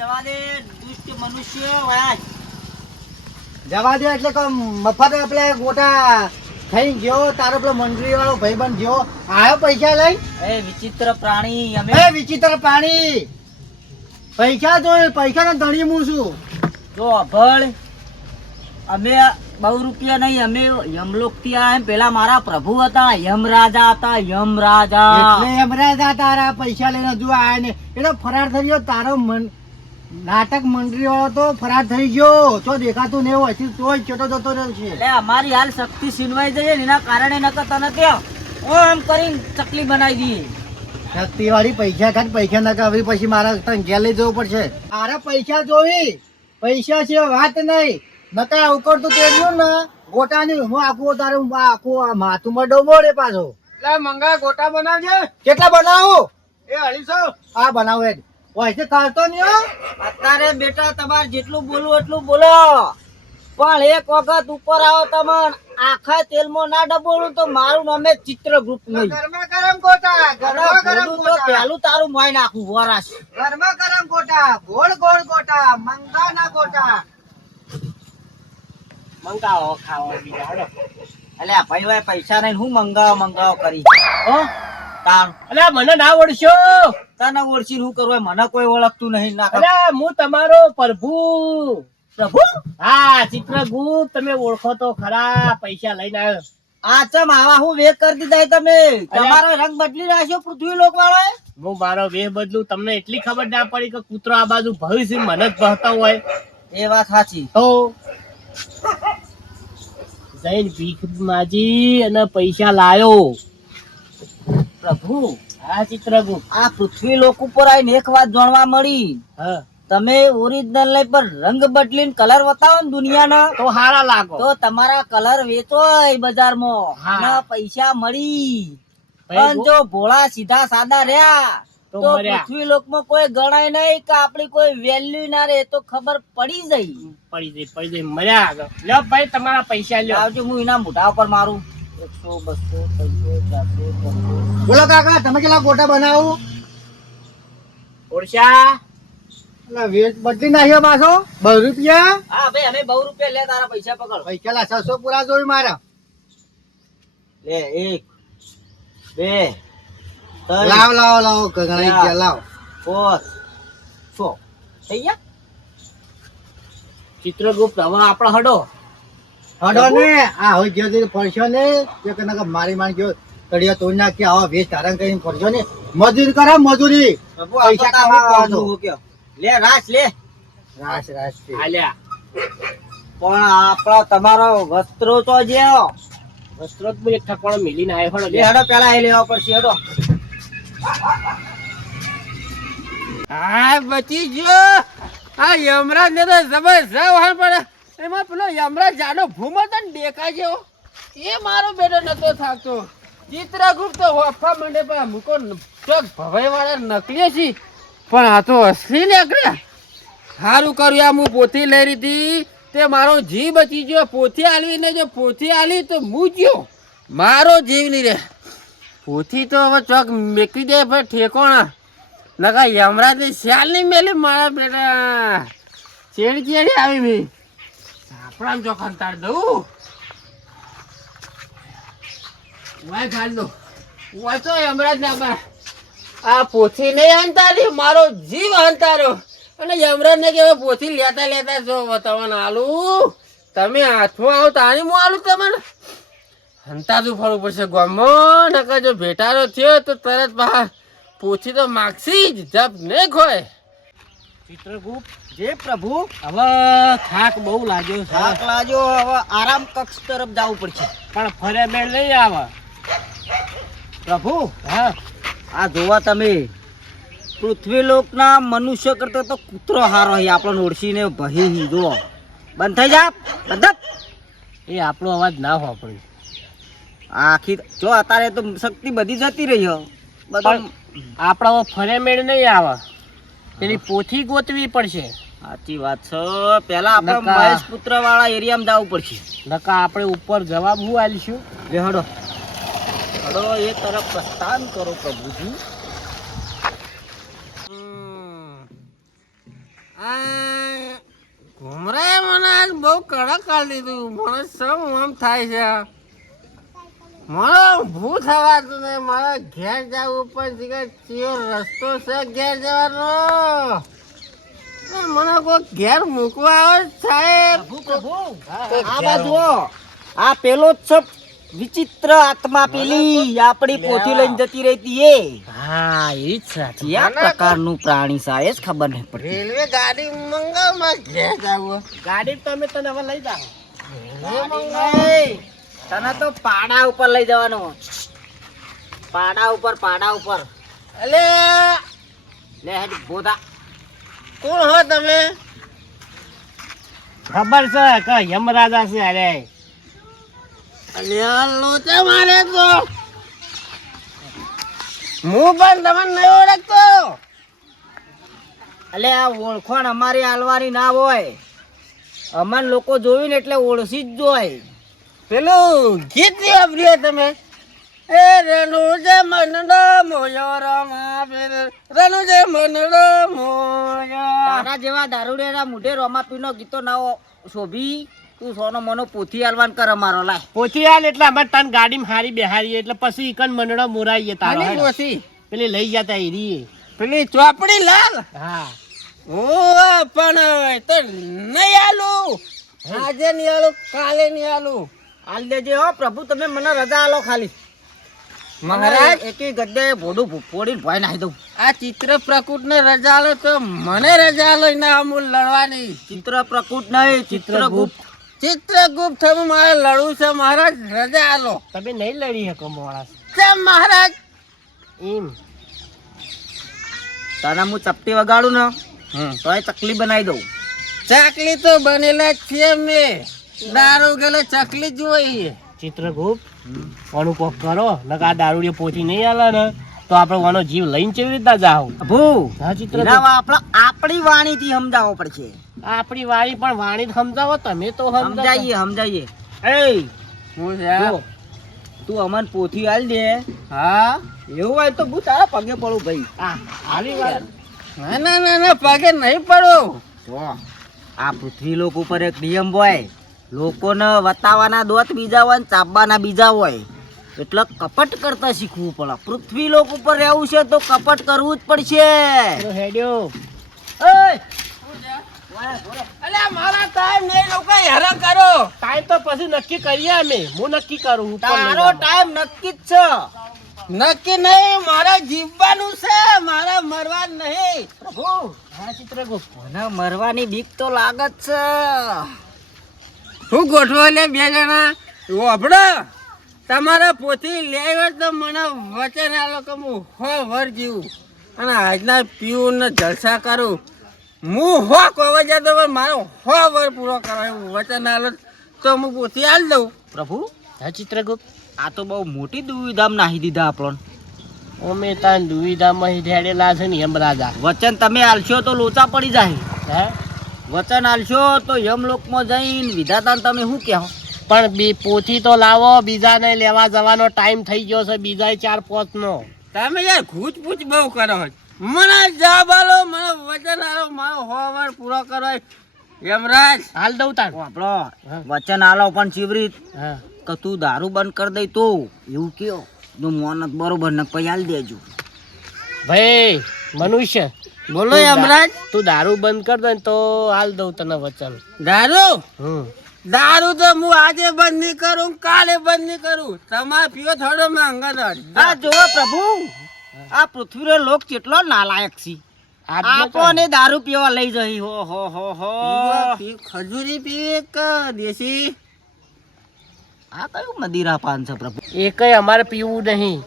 જવા દે દુષ્ટ મનુષ્ય વયા જવા દે એટલે કે મફત આપણે ગોટા થઈ ગયો તારો પેલો મંડળી વાળો ભાઈબંધ ગયો. આવ્યો પૈસા લઈ? એ વિચિત્ર પ્રાણી અમે એ વિચિત્ર પ્રાણી. પૈસા જો પૈસા ને ધણી હું છું. જો અભળ અમે બહુ રૂપિયા નહીં અમે યમલોકથી આયા પેલા મારા પ્રભુ હતા યમરાજા હતા યમરાજા. એટલે યમરાજા તારા પૈસા લઈને હજુ આયા ને એનો ફરાર થઈ ગયો તારો મન નાટક મંડળી વાળો તો ફરાર થઈ ગયો. તો દેખાતું નહીં હોય તોય ચોટો જતો રહ્યો છે. એટલે અમારી હાલ શક્તિ છીનવાઈ જઈએ એના કારણે નકર તને ત્યાં એમ કરીને ચકલી બનાવી દઈએ. શક્તિ વાળી પૈસા ખાત પૈસા નકર કાવી પછી મારા તને ઘેર લઈ જવું પડશે. મારે પૈસા જોવી. પૈસા છે વાત નહીં. નકા ઉકળતું તેડ્યું ને ગોટાની હું આખું તારે હું આખું આ માથું માં ડોબો રે પાછો. એટલે મંગા ગોટા બનાવજે. કેટલા બનાવો? એ અઢીસો. આ બનાવો એ હોય છે કાઢતો નહીં અત્યારે બેટા તમારે જેટલું બોલવું એટલું બોલો. પણ એક વખત ઉપર આવો તમે આખા તેલમાં ના ડબોળું તો મારું નામે ગ્રુપ નહીં. ગરમા ગરમ ગોટા ગરમા ગરમ ગોટા. પહેલું તારું મોય નાખું વરાશ. ગરમા ગરમ ગોટા ગોળ ગોળ ગોટા મંગાના ગોટા. મંગાવો ખાવો બીજા એટલે ભાઈ ભાઈ પૈસા નહીં હું મંગાવો મંગાવો કરી. હો? તાણ. મને ના ઓળશો. તને કરવા મને કોઈ ઓળખતું નહીં. ના અલે હું તમારો પ્રભુ. પ્રભુ? હા ચિત્રગુપ્ત તમે ઓળખો તો ખરા પૈસા લઈને આવ્યો. આ ચમ આવા હું વેગ કરી દીધા તમે? તમારો રંગ બદલી નાખ્યો પૃથ્વી લોક વાળો હું મારો વેહ બદલું તમને એટલી ખબર ના પડી કે કૂતરો આ બાજુ ભવિષ્ય મને જ બહતો હોય. એ વાત સાચી. તો? ભીખ માજી અને પૈસા લાયો. પ્રભુ હા ચિત્રગુપ્ત આ પૃથ્વી લોક ઉપર આવીને એક વાત જાણવા મળી. તમે ઓરિજિનલ લઈ પર રંગ બદલીને કલર બતાવો ને દુનિયાના. તો હારા લાગો. તો તમારા કલર વેચોય બજારમાં. અને પૈસા મળી. પણ જો ભોળા સીધા સાદા રહ્યા તો પૃથ્વી લોક લોકમાં કોઈ ગણાય નહીં કે આપણી કોઈ વેલ્યુ ના રહે તો ખબર પડી જાય. પડી જઈ પડી જઈ મર્યા આગળ. લ્યો ભાઈ તમારા પૈસા લ્યો. આવજો હું એના મોઢા ઉપર મારું. બોલો કાકા તમે કેટલા ગોટા બનાવો? ઓળશા એટલે બદલી નાખ્યો પાછો? બસો રૂપિયા? હા ભાઈ અમે બહુ રૂપિયા લે તારા પૈસા પકડ. પૈસા લા છસો પૂરા જોઈ મારા. લે એક બે લાવ લાવ લાવ ગણાઈ ગયા લાવ. પાંચ છ. થઈ ગયા? ચિત્રગુપ્ત હવે આપણે હડો. હડો ને આ હોય ગયો તે ફરશો ને જે કે નકર મારી મારી ગયો તળિયા તોડી નાખી આવા વેચ ધારણ કરીને ફરશો ને. મજૂરી કરો મજૂરી. પૈસા તારું કમાવા કોમનું દો. હુક્યો. લે રાસ લે. રાસ રાસ આલ્યા પણ આપણો તમારો વસ્ત્રો તો જે વસ્ત્રો તો એક ઠકવાડો મિલીને આવ્યો હડો લે. હડો પેલા એ લેવા પડશે હડો. હા બચી ગયો. આ યમરાજ ને તો જબરજસ્ત વહાણ પડે. એમાં પેલો યમરાજ જાડો ભૂમો તો ને જેવો. એ મારો બેટો નતો થાકતો. ચિત્રગુપ્ત તો માંડે પણ મૂકો ચોક ભવાઈ વાળા છીએ. પણ આ તો અસલી નીકળ્યા સારું કર્યું આ હું પોથી લઈ રહી તે મારો જીવ બચી ગયો. પોથી આલવી ને જો પોથી આલી તો હું ગયો. મારો જીવ નહીં રે પોથી તો હવે ચોક મેકી દે પણ ઠેકોણા. નકા યમરાજની શ્યાલ નહીં મેલી મારા બેટા. ચેડ ચેડી આવી ભી આપણા ચોખા તાર દઉં. વાય ઘાલ દઉં તો યમરાજ ના આ પોથી નહીં અંતારી મારો જીવ અંતારો અને યમરાજ ને કે પોથી લેતા લેતા જો તમને આલુ. તમે હાથમાં આવો તાણી હું આલું તમને? હંતાતું ફરવું પડશે ગમો નકર જો ભેટારો થયો તો તરત બહાર પોથી તો માગશી જ, જપ ને ખોય. ચિત્રગુપ્ત જે પ્રભુ હવે થાક બહુ લાગ્યો થાક લાગ્યો હવે આરામ કક્ષ તરફ જવું પડશે. પણ ફરે મેળ નહીં આવે. પ્રભુ હા. આ જોવા તમે પૃથ્વી લોકના મનુષ્ય કરતા તો કૂતરો હારો હી આપણને ઓળખીને ભહી હી જો બંધ થઈ જા બંધ એ આપણો અવાજ ના વાપર્યો આખી જો અત્યારે તો શક્તિ બધી જતી રહી હો. બધા આપણા ફરે મેળ નહીં આવે. પેલી પોથી ગોતવી પડશે. સાચી વાત છે. પેલા આપણે મહેશ પુત્ર વાળા એરિયામાં જવું પડશે. નકા આપણે ઉપર જવાબ હું આલીશું? લે હડો. હડો એ તરફ પ્રસ્થાન કરો પ્રભુજી. ઘુમરાએ મને આજ બહુ કડક આલી દીધું. મને સમ આમ થાય છે. મને ભૂ થવાતું નહીં મારે ઘેર જવું છે કે ચિયો રસ્તો છે ઘેર જવાનો. મને કોઈ ઘેર મૂકવા આવે સાહેબ. આ બાજુ આ પેલો જ છે વિચિત્ર આત્મા પેલી. આપણી પોથી લઈને જતી રહેતી એ. હા એ જ સાચી આ પ્રકારનું પ્રાણી સાહેબ જ ખબર નહીં પડતી. રેલવે ગાડી મંગાવમાં ઘેર જવું. ગાડી તમે તને હવે લઈ જાઓ. નહીં. તને તો પાડા ઉપર લઈ જવાનું. પાડા ઉપર પાડા ઉપર. અલે! લે હેડ બોધા કોણ હો તમે? ખબર છે કે યમરાજા છે અરે. અલ્યા લોચા મારે તો. હું પણ તમને નહીં ઓળખતો. અલે આ ઓળખાણ અમારી આલવાની ના હોય. અમાર લોકો જોયું ને એટલે ઓળખી જ જોય. પેલું ગીત વાપર્યું તમે? એ રણુજે મનડો મોયો રમા ફેર રણુજે મનડો મોયો. તારા જેવા દારૂડેરા મુઢે રોમા પીનો ગીતો ના શોભી તું સોનો મનો પોથી હાલવાન કર અમારો લાય. પોથી આલ એટલે અમે તને ગાડીમાં હારી બેહારી એટલે પછી ઇકન મનડો મોરાઈએ તારો. ડોસી. પેલી લઈ જતા એરી પેલી ચોપડી લાલ? હા. ઓ પણ તો નહીં આલું. આજે નહીં આલું કાલે નહીં આલું. હાલ દેજે હો પ્રભુ તમે મને રજા આલો ખાલી. મહારાજ. એકે ગદ્દે ભોડું ફોડીને ભય નાખી દઉં. આ ચિત્ર પ્રકૃત ને રજા આલો તો મને રજા આલો ના અમૂલ લડવાની. ચિત્ર પ્રકૃત નહીં ચિત્રગુપ્ત ચિત્રગુપ્ત હું મારે લડવું છે મહારાજ રજા આલો. તમે નહીં લડી શકો મોડા કેમ મહારાજ? એમ. તારા હું ચપટી વગાડું ને તો એ ચકલી બનાવી દઉં. ચકલી તો બનેલા છે મેં દારૂ ગેલે ચકલી જોઈએ ચિત્રગુપ્ત ઓનું કોક કરો નકા આ દારૂડિયો પોચી નહીં આલે ને તો આપણે ઓનો જીવ લઈને કેવી રીતના જાવ ભૂ હા ચિત્રગુપ્ત. આપણે આપણા વાણીથી સમજાવવો પડશે. આપણી વાણી પણ વાણી સમજાવો તમે તો સમજાવીએ સમજાઈએ એ હું છે? તું અમન પોથી હાલ દે. હા. એવું હોય તો હું તારા પગે પડું ભાઈ. આ આવી વાત. ના ના ના ના પગે નહીં પડું. આ પૃથ્વી લોક ઉપર એક નિયમ હોય. લોકોને વતાવાના દોત બીજા હોય ને ચાપવાના બીજા હોય. એટલે કપટ કરતા શીખવું પડે. પૃથ્વી લોક ઉપર રહેવું છે તો કપટ કરવું જ પડશે. હેડ્યો. અલ્યા મારા ટાઈમ નહીં લોકો હેરાન કરો ટાઈમ તો પછી નક્કી કરીએ અમે. હું નક્કી કરું તારો ટાઈમ નક્કી જ છે. નક્કી નહીં મારે જીવવાનું છે. મારે મરવા નહીં. હા મરવાની બીક તો લાગત છે. હું ગોઠવો લે બે જણા. ઓભડો તમારે પોથી લેવો તો મને વચન આલો કે હું હો વર જીવું. અને આજના પીવું ને જલસા કરું. હું હો કોવા જતો પણ મારો હો વર પૂરો કરાય વચન આલો તો હું પોથી આલ દઉં. પ્રભુ હા ચિત્રગુપ્ત આ તો બહુ મોટી દુવિધામ નાહી દીધા આપણને. અમે તાન દુવિધામાં હિઢેડેલા છે ને એમ રાજા વચન તમે આલશો તો લોચા પડી જાય. હે? વચન આલશો તો યમલોકમાં જઈને વિધાતાને તમે શું કહો? પણ બી પોથી તો લાવો બીજાને લેવા જવાનો ટાઈમ થઈ ગયો છે બીજા ચાર પાંચ નો તમે યાર ઘૂચ પૂછ બહુ કરો મને જવાબ આલો મને વચન આલો મારો હોવાર પૂરો કરો. યમરાજ. હાલ દઉં તાર. આપણો વચન આલો પણ ચીવરી કે તું દારૂ બંધ કરી દઈ તો. એવું કયો જો મોનત બરોબર ને પછી હાલ દેજો. ભાઈ મનુષ્ય. બોલો યમરાજ. તું દારૂ બંધ કર દે તો હાલ દઉં તને વચન. દારૂ? હમ. દારૂ તો હું આજે બંધ નહીં કરું કાલે બંધ નહીં કરું. તમારે પીવો થોડો માંગા આ જો. પ્રભુ આ પૃથ્વીનો લોક કેટલો નાલાયક છે. આપણને દારૂ પીવા લઈ જઈ? હો હો હો હો. ખજૂરી પીવે કે દેશી. આ કયું મદિરા પાન છે પ્રભુ? એ કઈ અમારે પીવું નહીં.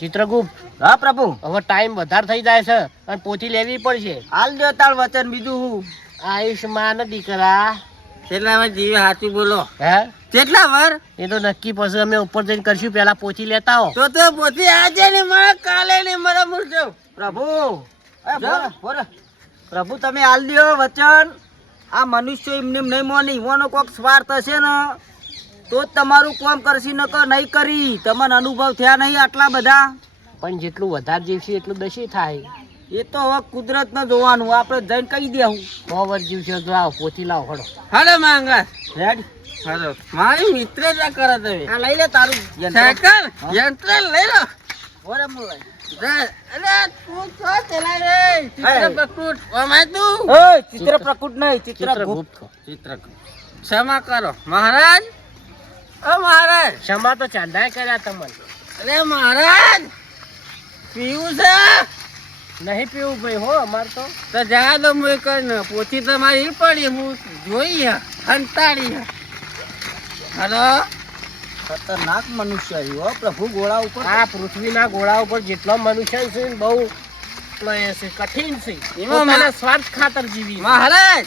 ચિત્રગુપ્ત. હા પ્રભુ. હવે ટાઈમ વધારે થઈ જાય છે અને પોથી લેવી પડશે. હાલ દો તાર વચન બીજું હું. આયુષ્માન દીકરા. કેટલા વાર જીવે સાચું બોલો? હે? કેટલા વાર? એ તો નક્કી પછી અમે ઉપર જઈને કરશું પેલા પોથી લેતા હો તો તો પોતે આજે ને મળે કાલે ને મળે મૂર્જો પ્રભુ. પ્રભુ તમે હાલ દો વચન. આ મનુષ્ય એમને એમ નહીં મોની. ઈવાનો કોક સ્વાર્થ હશે ને? તો જ તમારું કોમ કરશી ન નહીં કરી. તમને અનુભવ થયા નહીં આટલા બધા? પણ જેટલું વધારે જીવશું એટલું દશી થાય. એ તો હવે કુદરત ને જોવાનું. આપણે જઈને કહી દેવું ઓવર જીવ છે જો આવો પોતી લાવો હડો હાલો માંગા રેડ હાલો મારી મિત્ર જ કરે તમે. આ લઈ લે તારું યંત્ર. સાયકલ. યંત્ર લઈ લો. ઓરે મું લઈ. જા. અરે તું છો ચલાય રે. ચિત્રપટુટ ઓમાં તું. ઓય, ચિત્ર પ્રકૃત નહીં ચિત્રગુપ્ત ચિત્રગુપ્ત ક્ષમા કરો. મહારાજ. ઓ મહારાજ. ક્ષમા તો ચાંદાય કર્યા તમને. અરે મહારાજ. પીવું છે? નહીં પીવું ભાઈ હો અમાર તો. તો જા દો મુઈ કરીને પોતી તમારી પડી હું જોઈ હંતાડી હલો? ખતરનાક મનુષ્ય હો, પ્રભુ ગોળા ઉપર. આ પૃથ્વીના ગોળા ઉપર જેટલો મનુષ્ય છે ને બહુ છે કઠિન છે. એમાં મારા સ્વાર્થ ખાતર જીવી મહારાજ!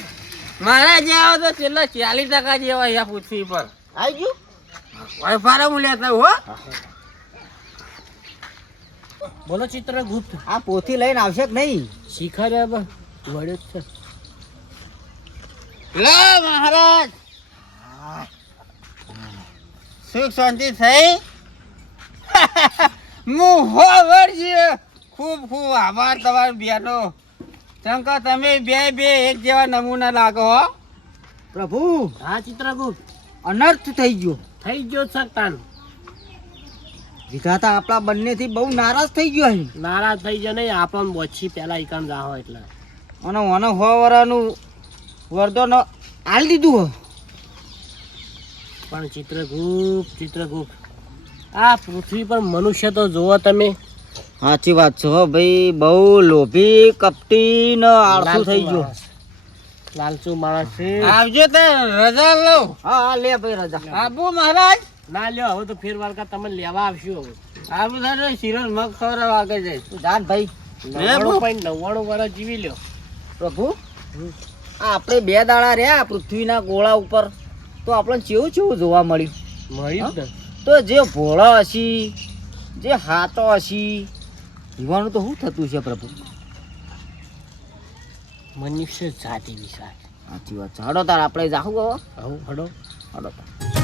મહારાજ આવો તો છેલ્લા ચાલીસ ટકા જેવા અહીંયા પૃથ્વી પર. આવી ગયું? વાયફારે હું લેતા હો. બોલો ચિત્રગુપ્ત. આ પોથી લઈને આવશે કે નહીં? શીખાડ્યા વડે જ છે. લે મહારાજ. સુખ શાંતિ થઈ. હું હો વળજી ખૂબ ખૂબ આભાર તમારો બેનો. શંકર તમે બે બે એક જેવા નમૂના લાગો હો. પ્રભુ. હા ચિત્રગુપ્ત. અનર્થ થઈ ગયો. થઈ ગયો સત્તાન વિધાતા આપણા બંનેથી બહુ નારાજ થઈ ગયો અહીં નારાજ થઈ ગયો નહીં આપણને બોછી પેલા ઈકાન જાહો એટલે. અને મને સો વરાનું વરદાન આલી દીધું હો. પણ ચિત્રગુપ્ત ચિત્રગુપ્ત. આ પૃથ્વી પર મનુષ્ય તો જુઓ તમે. સાચી વાત છે હો ભાઈ બહુ લોભી કપટી ને આળસુ થઈ ગયો. લાલચુ માણસ છે. આવજો તો રજા લઉં. હા હા લે ભાઈ રજા. આબુ મહારાજ. ના લ્યો હવે તો ફેર વારકા તમે લેવા આવશું હવે. આબુ સાહેબ શિરોન મગ ખવડાવવા આગળ જાય તું જાન ભાઈ નવ્વાણું point નવ્વાણું વર્ષ જીવી લ્યો. પ્રભુ. આ આપણે બે દાડા રહ્યા પૃથ્વીના ગોળા ઉપર. તો આપણને કેવું કેવું જોવા મળ્યું? મળ્યું તો જે ભોળા હશી જે હાથો હશી જીવાનું તો શું થતું છે પ્રભુ? મનુષ્ય જાતિ વિશાળ સાચી વાત છે. હડો તાર આપણે જાહું હવે હડો હડો તાર.